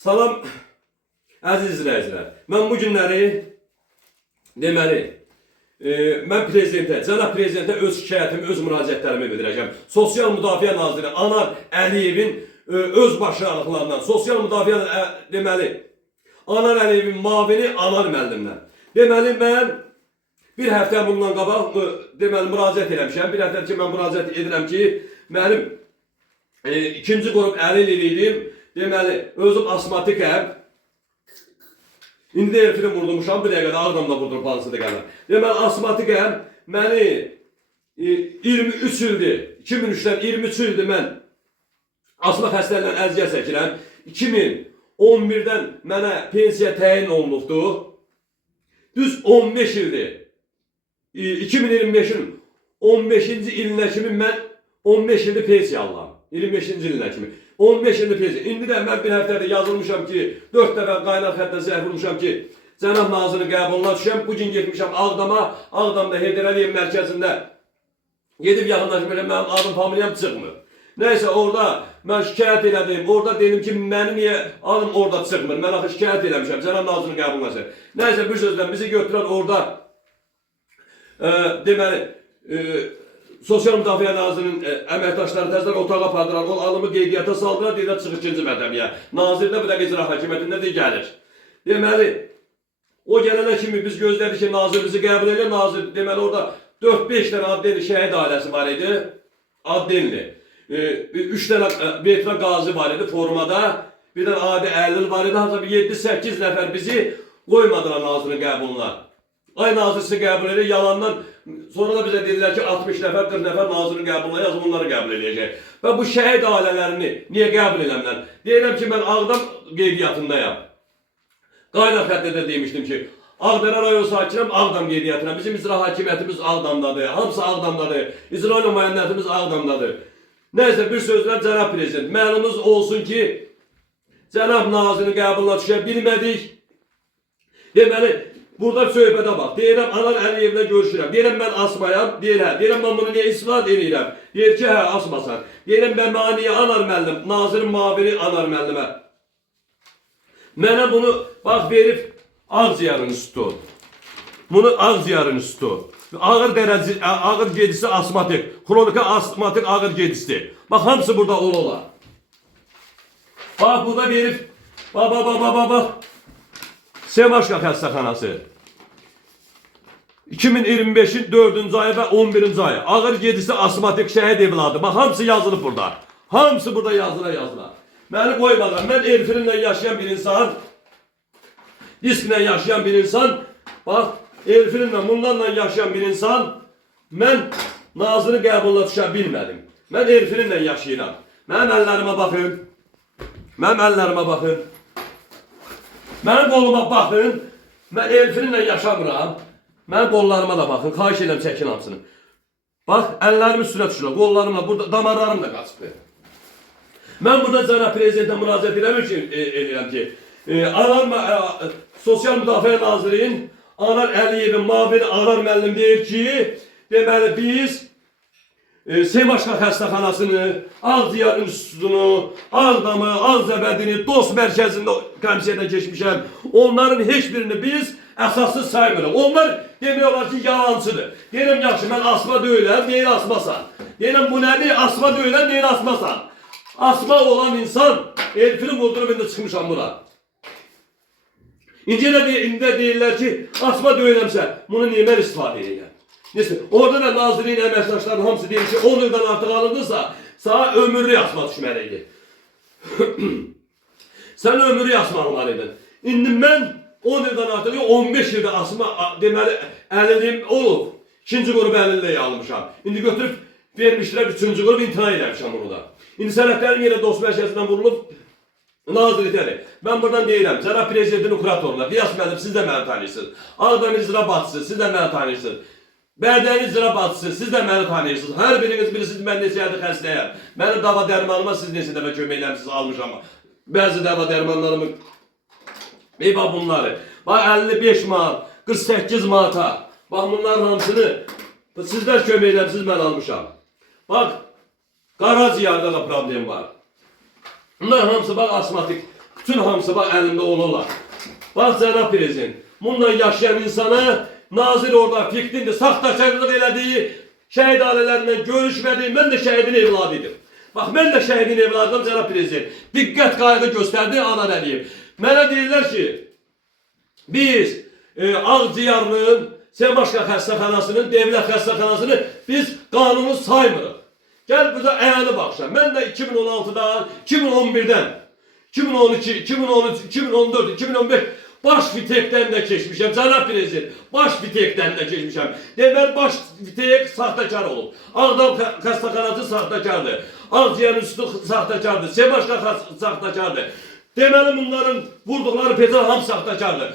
Salam, əziz izləyicilər. Mən bu günləri deməli, mən prezidentə, cənab prezidentə öz şikayətimi, öz müraciətlərimi bildirəcəm. Sosial Müdafiə Naziri Anar Əliyevin öz başarılarından, sosial müdafiə deməli, Anar Əliyevin mavini Anar müəllimdən. Deməli, mən bir həftə bundan qabaq deməli müraciət eləmişəm. Bir həftə ki, mən müraciət edirəm ki, mənim ikinci qrup əlil idim. Deməli, özüm asmatikəm. İndi də film vurdurmuşam, bir dəqiqədə Ağdamda vurdurup hansıdır gəlir. Deməli, asmatikəm. Məni 23 ildir, 2003-dən 23 ildir mən asma xəstəliyindən əziyyət çəkirəm. 2011-dən mənə pensiya təyin olunubdur. Düz 15 ildir. 2025-in 15-ci ilinə kimi mən 15 ildir pensiya alıram. 25-ci ilinə kimi. 15 ildir pensiya. İndi də mən bir həftədə yazılmışam ki, 4 dəfə qaynar xəttə zəh vurmuşam ki, cənab nazirin qəbuluna düşəm. Bugün getmişəm Ağdama, Ağdamda Heydər Əliyev mərkəzində gedib yaxınlaşmışam, mənim adım familiyam çıxmır. Nəysə orada mən şikayət elədim, orada dedim ki, mənim niyə adım orada çıxmır, mən axı şikayət eləmişəm, cənab nazirin qəbuluna düşəm. Nəysə bir sözlə bizi götürən orada deməli, Sosial Müdafiə Nazirinin əməkdaşları təzədən otağa apardılar, o alımı qeydiyyata saldılar, deyirlər çıx ikinci mərtəbəyə. Nazir də bu da icra hakimiyyətində də gəlir. Deməli, o gələnə kimi biz gözlədik ki, nazir bizi qəbul edir. Nazir deməli orada 4-5 dənə Addenli şəhid ailəsi var idi. Addenli. 3 dənə Betra Qazi var idi formada. Bir dənə Adi Əlil var idi. Hatta 7-8 nəfər bizi qoymadılar nazirin qəbuluna. Ay nazir sizi qəbul edir, yalandan sonra da bizə dedilər ki 60 nəfər, 40 nəfər nazirin qəbuluna yazıb onları qəbul edəcək. Və bu şəhid ailələrini niyə qəbul eləmirlər? Deyirəm ki, mən Ağdam qeydiyyatındayam. Qaynar xəttə də demişdim ki, Ağdərə rayon sakinəm, Ağdam qeydiyyatına. Bizim icra hakimiyyətimiz Ağdamdadır, hamısı Ağdamdadır, icra nümayəndəsimiz Ağdamdadır. Nəysə, bir sözlə cənab prezident, məlumuz olsun ki, cənab nazirin qəbuluna düşə bilmədik. Deməli, burada söhbətə bax, deyirəm Anar Əliyevlə görüşürəm, deyirəm mən asmayam, deyirəm mən bunu niyə istifadə edirəm, deyir ki, hə, asmasan. Deyirəm mən niyə Anar müəllim, nazirin mavini Anar müəllimə. Mənə bunu, bax, verib Ağciyarın institutu. Bunu Ağciyarın institutu. Ağır gedisi asmatik, kronika asmatik ağır gedisi. Bax, hamısı burada ola. Bax, burada verib, bax. Semaşka xəstəxanası. 2025-in 4-cü ayı və 11-ci ayı. Ağır gedisi asmatik şəhid evladı. Bax, hamısı yazılıb burada. Hamısı burada yazıla. Məni qoymadan, mən elfilinlə yaşayan bir insan, disklə yaşayan bir insan, bax, elfilinlə, bunlarla yaşayan bir insan, mən nazirin qəbuluna düşə bilmədim. Mən elfilinlə yaşayıram. Mənim əllərimə baxın. Mənim qoluma baxın, mən elfilinlə yaşamıram. Mənim qollarıma da baxın, xahiş edirəm çəkin hamısını. Bax, əllərim üstünə düşürəm, qollarımla, burada damarlarım da qaçıbdır. Mən burada cənab prezidentə müraciət edirəm ki, Sosial Müdafiə Nazirinin Anar Əliyevin mavini Anar müəllim deyir ki, deməli biz Semaşka xəstəxanasını, Ağciyar institutunu, Ağdamı, Ağzəbədini, Dost mərkəzində komissiyada keçmişəm. Onların heç birini biz əsassız saymırıq. Onlar demək olar ki, yalancıdır. Deyirəm, yaxşı, mən asma deyiləm, deyil asmasan. Deyirəm, bu nədir? Asma deyiləm, deyil asmasan. Asma olan insan, elfini vurdurup indi çıxmışam bura. İndi də deyirlər ki, asma deyiləmsə, bunu niyə mən istifadə edəyəm? Neyse, orada da nazirin əməkdaşlarının hamısı deyir ki, 10 ildən artıq alındırsa, sana ömürlü asma düşməliydi. Sən ömürlü asma var idin. İndi mən 10 ildən artıq, 15 ildə asma, deməli, əliliyim olub. 2-ci qrup əlilliyi almışam. İndi götürüb vermişlər, 3-cü qrup imtina eləmişəm bunu da. İndi sənətlərin yerə dost mərkəzindən vurulub, nazir itəri. Mən buradan deyirəm, cənab prezidentin kuratorlar, Qiyas müəllim, siz də məni tanıyırsınız. Ağdam icra başçısı, siz də məni tanıyırsınız. Bərdənin icra başçısı, siz də məni tanıyırsınız. Hər biriniz bilirsiniz, mən neçə yerdə xəstəyəm. Mənim dava dərmanıma siz neçə dəfə kömək eləmişsiniz, almışam. Bəzi dava dərmanlarımı, bax bunları. Bax 55 manat, 48 manata. Bax bunların hamısını sizlər kömək eləmişsiniz, mən almışam. Bax, qaraciyarda da problem var. Bunlar hamısı bax asmatik Bütün hamısı bax əlində olurlar. Bax cənab prezident, bununla yaşayan insana nazir orada fikrindir, saxtakarlıq elədiyi, şəhid ailələrindən görüşmədi, mən də şəhidin evladıydım. Bax, mən də şəhidin evladıydım cənab prezident. Diqqət qayğı göstərdi Anar Əliyev. Mənə deyirlər ki, biz Ağciyarlının, Semaşka xəstəxanasının, Devlət xəstəxanasını biz qanunu saymırıq. Gəl burada əyani baxışa. Mən də 2016-dan, 2011-dən, 2012, 2013, 2014, 2015 baş vitekdən də keçmişəm. Cənab prezident, baş vitekdən də keçmişəm. Deməli, baş vitek saxtakar olub. Ağdam xəstəxanası saxtakardır. Ağciyar Institutu saxtakardır. Semaşka saxtakardır. Deməli, bunların vurduqları petrol hamı saxtakardır.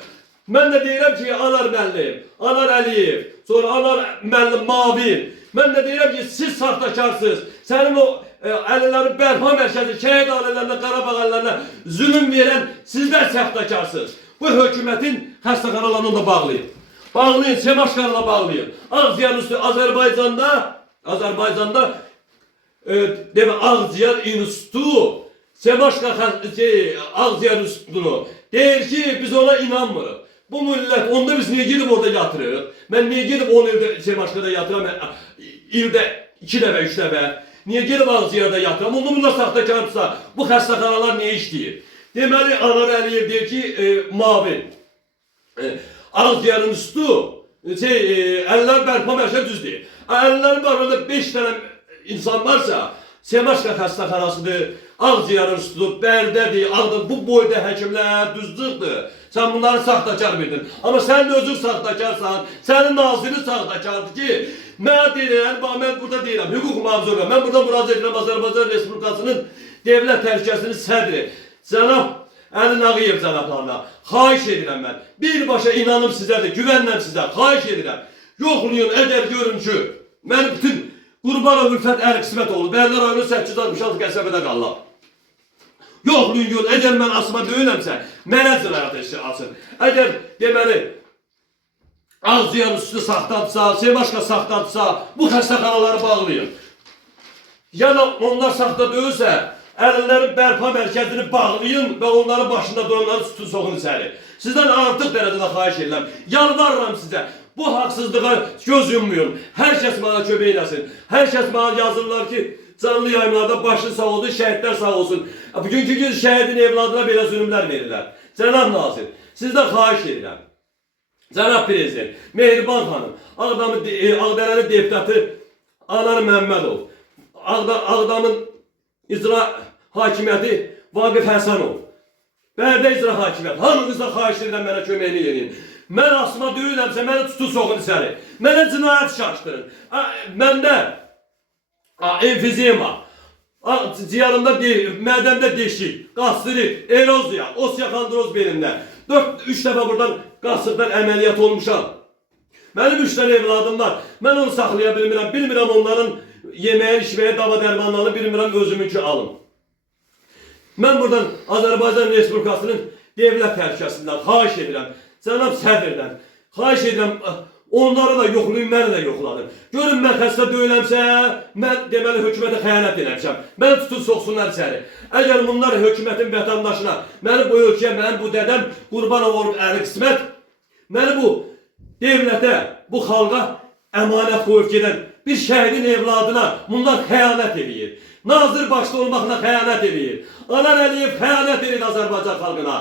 Mən də deyirəm ki, Anar müəllim, Anar Əliyev, sonra Anar müəllim Mavin. Mən də deyirəm ki, siz saxtakarsınız. Sənin o əllərin bərpa mərkəzi, şəhid ailələrinə, Qarabağ əllərinə zülüm verən sizlər saxtakarsınız. Bu hökumətin xəstəxanalarını da bağlayın. Bağlayın, Semaşkanla bağlayın. Ağciyar üstü Azərbaycanda Ağciyar İnstitutu, Semaşka Ağciyar İnstitutunu deyir ki, biz ona inanmırıq. Bu millət, onda biz niyə gedib orada yatırıq? Mən niyə gedib 10 ildə Semaşkada yatıram, ildə 2 dəfə, 3 dəfə? Niyə gedib Ağciyarda yatıram? Onda bunlar saxtakardısa, bu xəstəxanalar niyə işləyir? Deməli, Anar Əliyev deyir ki, Mavin, Ağciyar İnstitutu, əllər bərpa mərkəzi düz deyir. Əllərin barında 5 dənə insan varsa, Semaşka xəstəxanasıdır, Ağciyar İnstitutu, Bərdədir, Ağdır, bu boyda həkimlər düzdürdür. Sən bunları saxtakar bildin. Amma sən də özün saxtakarsan, sənin nazirin saxtakardır ki, mən deyirəm, mən burada deyirəm, hüquq mühafizə, mən burada müraciət edirəm Azərbaycan Respublikasının Devlət Təhlükəsinin sədri, cənab Əli Nağıyev cənablarına, xahiş edirəm mən. Birbaşa inanım sizədir, güvənləm sizə, xahiş edirəm. Yoxlayın, əgər görün ki, mən bütün Qurbanov Ülfət Əli qismət oldu. Bərdə rayonu 866 qəsəbədə qalıb. Yoxlayın, görün, əgər mən asma döyüləmsə, mənə cinayət işi açın. Əgər, deməli, Ağciyar üstü saxtadırsa, Semaşka saxtadırsa, bu xəstəxanaları bağlayın. Ya da onlar saxta döyülsə, əllərin bərpa mərkəzini bağlayın və onların başında duranları tutun, soxun içəri. Sizdən artıq dərəcədə xahiş edirəm. Yalvarıram sizə. Bu haqsızlığa göz yummayın. Hər kəs bana kömək eləsin. Hər kəs bana yazırlar ki, canlı yayımlarda başın sağ olsun, şəhidlər sağ olsun. Bugünkü gün şəhidin evladına belə zülümlər verirlər. Cənab nazir, sizdən xahiş edirəm. Cənab prezident, Mehriban xanım, Ağdərəli deputatı Anar Məmmədov, Ağdamın icra hakimiyyəti Vaqif Həsənov, Bərdə icra hakimiyyəti, hamınızda xahiş edirəm, mənə köməyini yerin. Mən asma deyirəmsə, məni tutun, soxun içəri. Mənə cinayət şaşdırın. Məndə emfizema, ciyarımda mədəmdə deşik, qastrit, eroziya, osteokondroz belində. 3 dəfə buradan qasırdan əməliyyat olmuşam. Mənim 3 dənə evladım var. Mən onu saxlaya bilmirəm. Bilmirəm onların yeməyə, içməyə, dava dərmanlarını bilmirəm özümünki alım. Mən buradan Azərbaycan Respublikasının Devlət Təhlükəsindən xahiş edirəm. Cənab sədrdən, xahiş edirəm, onları da yoxlayın, məni də yoxladım. Görün, mən xəstə döyüləmsə, mən deməli hökumətə xəyanət eləmişəm. Məni tutun, soxsunlar içəri. Əgər bunlar hökumətin vətəndaşına, məni bu ölkəyə, mənim bu dədəm Qurbanov olub Əli qismət, məni bu devlətə, bu xalqa əmanət qoyub gedən bir şəhidin evladına bunlar xəyanət edir. Nazir başda olmaqla xəyanət edir. Anar Əliyev xəyanət edir Azərbaycan xalqına.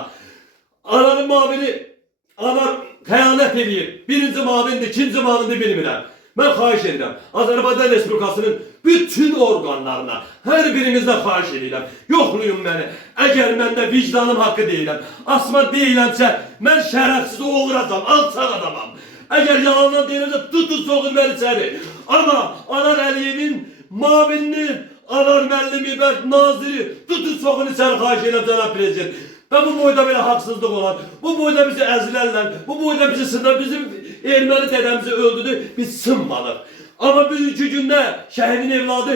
Anarın mavini Anar xəyanət edir. Birinci mavindir, ikinci mavindir bilmirəm. Mən xahiş edirəm. Azərbaycan Respublikasının bütün orqanlarına, hər birinizdən xahiş edirəm. Yoxlayın məni. Əgər məndə vicdanım haqqı deyiləm, asma deyiləmsə, mən şərəfsiz oğuracam, alçaq adamam. Əgər yalandan deyirəmsə, tutun, soğun məni içəri. Amma Anar Əliyevin mavinini, Anar müəllimi və naziri tutun, soğun içəri xahiş edirəm, cənab prezident. Və bu boyda belə haqsızlıq olan, bu boyda bizi əzilərlər, bu boyda bizi sınır, bizim erməni dədəmizi öldürdü, biz sınmadıq. Amma bugünkü gündə şəhidin evladı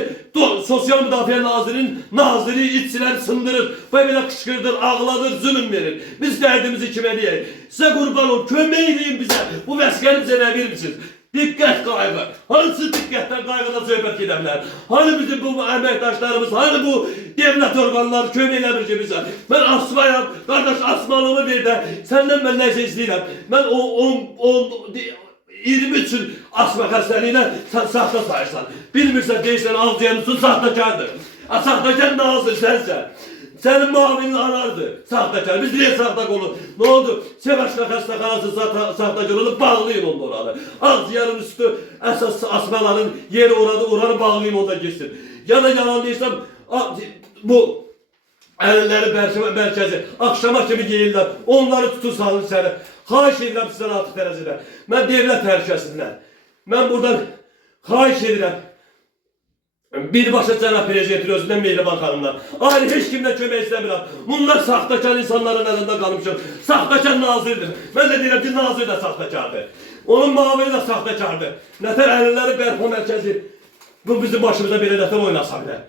Sosial Müdafiə Nazirinin naziri işçiləri sındırır və belə qışqırdır, ağladır, zülüm verir. Biz dərdimizi kimə deyək? Sizə qurban olun, kömək edin bizə, bu vəsqəni bizə nə vermişsiniz? Diqqət qayğı. Hansı diqqətdən qayğıdan söhbət gedə bilər? Hani bizim bu əməkdaşlarımız, hani bu devlət orqanları kömək eləmir ki bizə? Mən asmayam, qardaş asmalığımı ver də, səndən mən nəsə istəyirəm. Mən 23 gün asma xəstəliyinə sən saxta sayırsan. Bilmirsən, deyirsən, ağzıyanırsın, saxtakardır. Saxtakar nazır sənsən. Senin muavinin arardı. Sahtekar. Biz niye sahtek olur? Ne oldu? Sevaşka xəstəxanası sahtekar olup bağlayın onu orada. Ağzıyanın üstü esas asmaların yeri orada, oranı bağlayın orada gitsin. Ya da yalan değilsem bu əlləri mərkəzi akşama kimi geyirlər. Onları tutun salın səni. Xahiş edirəm sizdən artıq dərəcədə. Mən devlət təhlükəsindən. Mən buradan xahiş edirəm. Birbaşa cənab prezidentin özündən Mehriban xanımdan. Ayrı heç kimdən kömək istəmirəm. Bunlar saxtakar insanların əlində qalmışım. Saxtakar nazirdir. Mən də deyirəm ki, nazir də saxtakardır. Onun muavini də saxtakardır. Nətər əlləri bərpa mərkəzi bu bizim başımıza belə nətər oynasa bilər.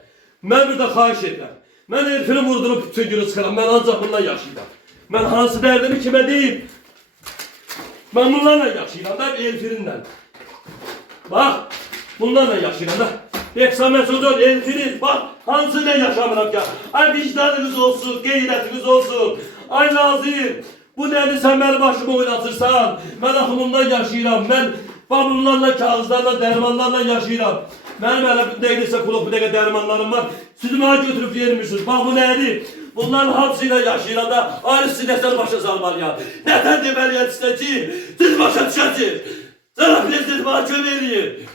Mən burada xahiş edirəm. Mən Elfini vurdurup bütün günü çıxıram. Mən ancaq bundan yaşayacağım. Mən hansı dərdimi kimə deyim? Mən bunlarla yaşayacağım da Elfinlə. Bak, bunlarla yaşayacağım da. Eksamensozor, Elfiniz, bak hansı ne yaşamıram ya. Ay vicdanınız olsun, qeyrətiniz olsun. Ay nazir, bu nədir sən mənim başımı oynatırsan. Mən axımımdan yaşayıram. Mən bunlarla, kağızlarla, dərmanlarla yaşayıram. Mənim elə neyləsə kulub bir dəqiqə dərmanlarım var. Siz mənə götürüb vermişsiniz. Bak bu nədir? Bunların hamısıyla yaşayıram da ayrı sinəsər başa salmalıyam. Nətən deməliyəm sizə ki, siz başa düşəsiniz. Cənab prezident bana kömək edin.